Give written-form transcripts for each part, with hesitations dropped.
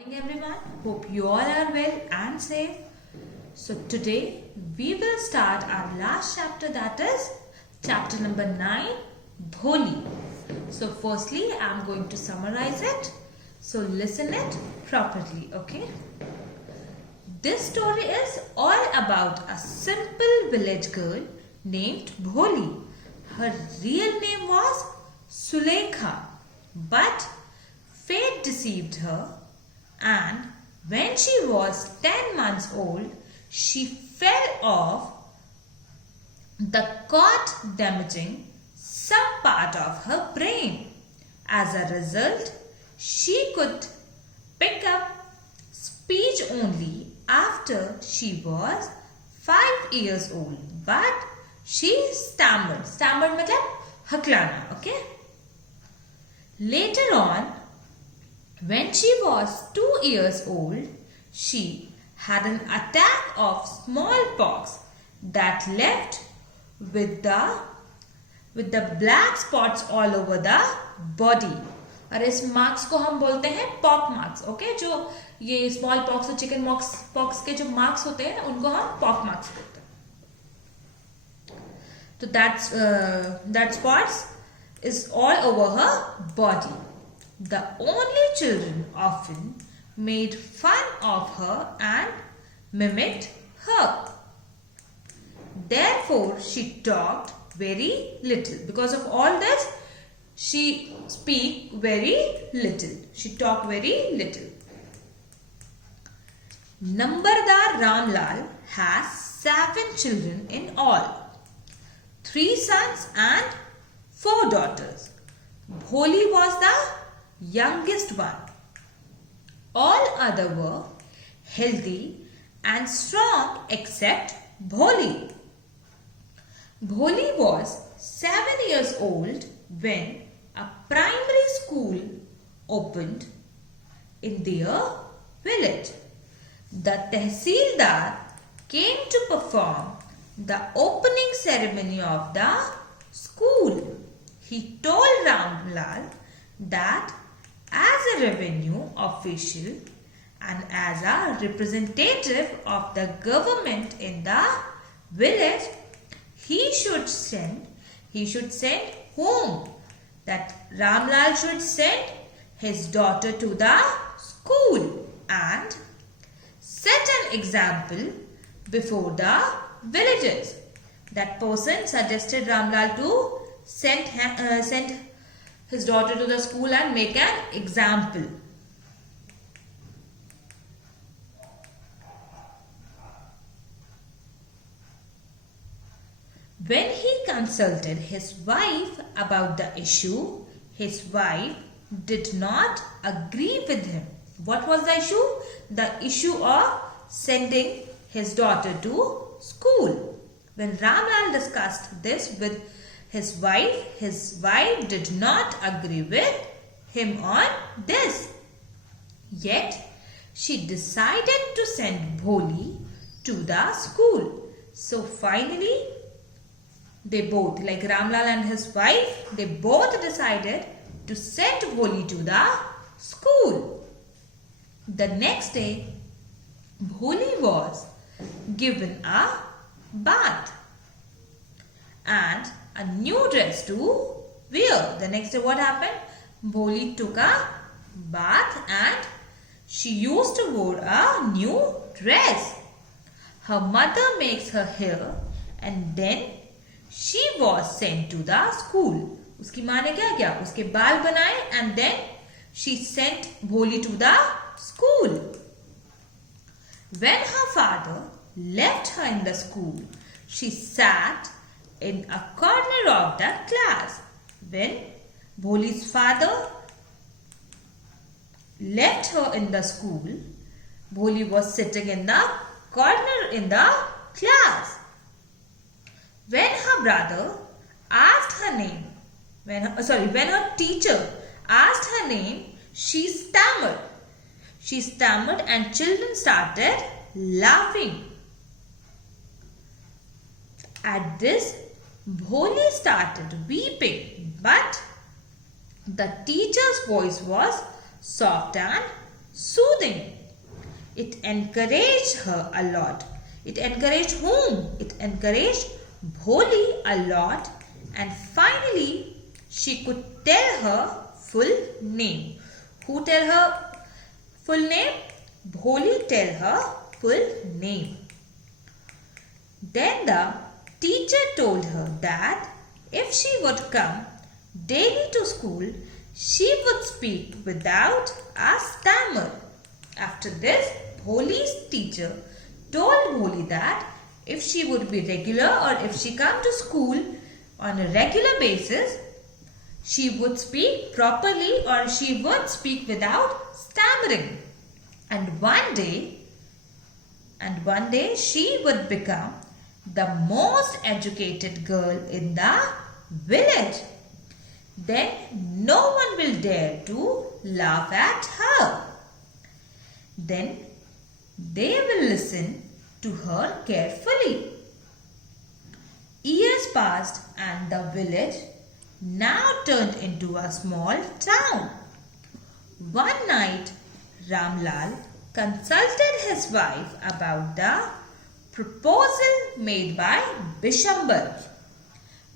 Good morning everyone. Hope you all are well and safe. So today we will start our last chapter, that is chapter number 9, Bholi. So firstly I am going to summarize it. So listen it properly, okay? This story is all about a simple village girl named Bholi. Her real name was Sulekha, but fate deceived her, and when she was 10 months old, she fell off the cot, damaging some part of her brain. As a result, she could pick up speech only after she was 5 years old, but she stammered. Stammered matlab haklana, okay? Later on, when she was 2 years old, she had an attack of smallpox that left with the black spots all over the body. और इस marks को हम बोलते हैं pock marks, okay? जो ये small pox और chicken pox के जो मार्क्स होते हैं उनको हम पॉक मार्क्स बोलते हैं. तो that spots is all over her body. The only children often made fun of her and mimicked her. Therefore, she talked very little. Because of all this, she speak very little. She talked very little. Nambardar Ramlal has 7 children in all. 3 sons and 4 daughters. Bholi was the youngest one. All other were healthy and strong except Bholi. Bholi was 7 years old when a primary school opened in their village. The Tehsildar came to perform the opening ceremony of the school. He told Ramlal that as a revenue official and as a representative of the government in the village, he should send home. That Ramlal should send his daughter to the school and set an example before the villagers. That person suggested Ramlal to send his daughter to the school and make an example. When he consulted his wife about the issue, his wife did not agree with him. What was the issue? The issue of sending his daughter to school. When Ramlal discussed this with his wife did not agree with him on this. Yet, she decided to send Bholi to the school. So finally, they both, like Ramlal and his wife, they both decided to send Bholi to the school. The next day, Bholi was given a bath and a new dress to wear. The next day what happened? Bholi took a bath and she used to wear a new dress. Her mother makes her hair and then she was sent to the school. उसकी माँ ने क्या किया? उसके बाल बनाए and then she sent Bholi to the school. When her father left her in the school, she sat in a corner of the class. When Bholi's father left her in the school, Bholi was sitting in the corner in the class. When her brother asked her name, when her teacher asked her name, she stammered. She stammered and children started laughing. At this, Bholi started weeping, but the teacher's voice was soft and soothing. It encouraged her a lot. It encouraged whom? It encouraged Bholi a lot, and finally she could tell her full name. Who tell her full name? Bholi tell her full name. Then the teacher told her that if she would come daily to school, she would speak without a stammer. After this, Bholi's teacher told Bholi that if she would be regular, or if she come to school on a regular basis, she would speak properly, or she would speak without stammering. And one day she would become the most educated girl in the village. Then no one will dare to laugh at her. Then they will listen to her carefully. Years passed and the village now turned into a small town. One night, Ramlal consulted his wife about the proposal made by Bishambar.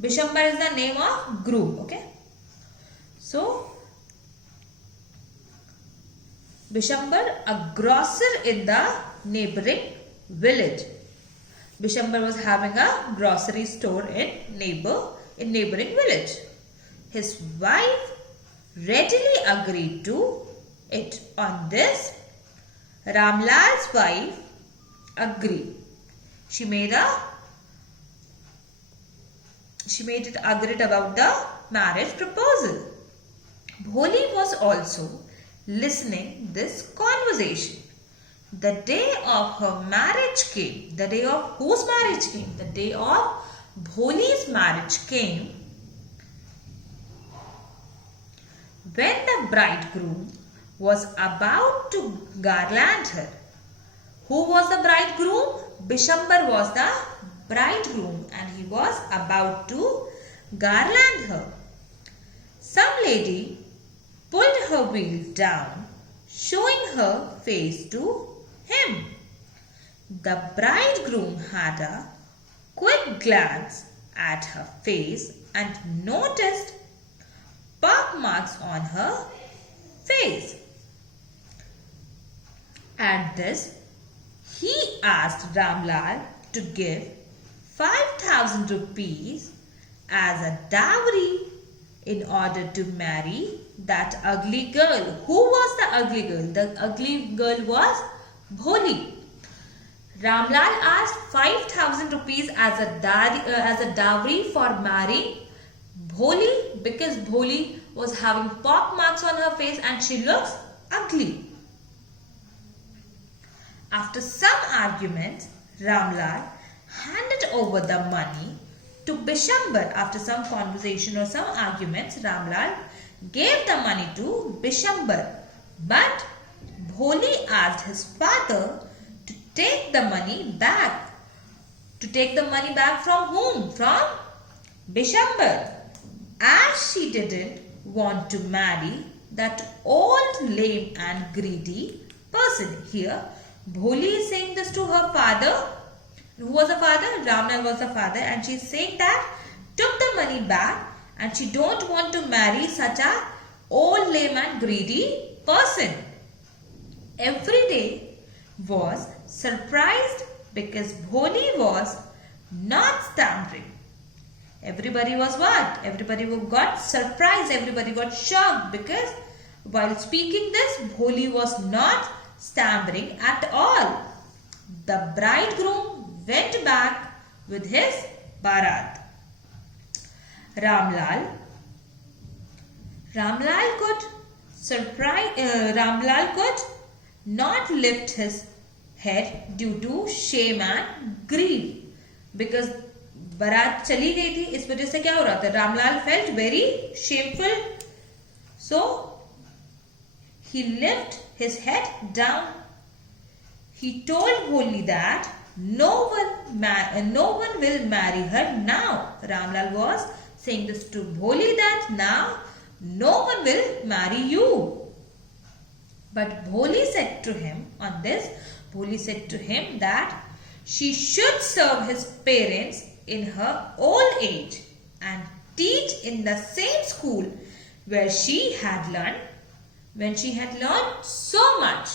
Bishambar is the name of groom, okay? So, Bishambar, a grocer in the neighboring village. Bishambar was having a grocery store in neighboring village. His wife readily agreed to it. On this, Ramlal's wife agreed. She made it agreed about the marriage proposal. Bholi was also listening this conversation. The day of her marriage came. The day of whose marriage came? The day of Bholi's marriage came, when the bridegroom was about to garland her. Who was the bridegroom? Bishambar was the bridegroom, and he was about to garland her. Some lady pulled her veil down, showing her face to him. The bridegroom had a quick glance at her face and noticed pock marks on her face. At this, he asked Ramlal to give 5,000 rupees as a dowry in order to marry that ugly girl. Who was the ugly girl? The ugly girl was Bholi. Ramlal asked 5,000 rupees as a dowry for marrying Bholi, because Bholi was having pock marks on her face and she looks ugly. After some arguments, Ramlal handed over the money to Bishambar. After some conversation or some arguments, Ramlal gave the money to Bishambar. But Bholi asked his father to take the money back. To take the money back from whom? From Bishambar. As she didn't want to marry that old, lame and greedy person. Here, Bholi is saying this to her father. Who was the father? Ramlal was the father, and she is saying that took the money back and she don't want to marry such a old, lame and greedy person. Every day was surprised because Bholi was not stammering. Everybody was what? Everybody got surprised. Everybody got shocked because while speaking this, Bholi was not stammering at all. The bridegroom went back with his barat. Ramlal could not lift his head due to shame and grief, because बारात चली गई थी. इस वजह से क्या हो रहा था? Ramlal felt very shameful, so he lifted his head down. He told Bholi that no one will marry her now. Ramlal was saying this to Bholi that now no one will marry you. But Bholi said to him on this, Bholi said to him that she should serve his parents in her old age and teach in the same school where she had learned so much.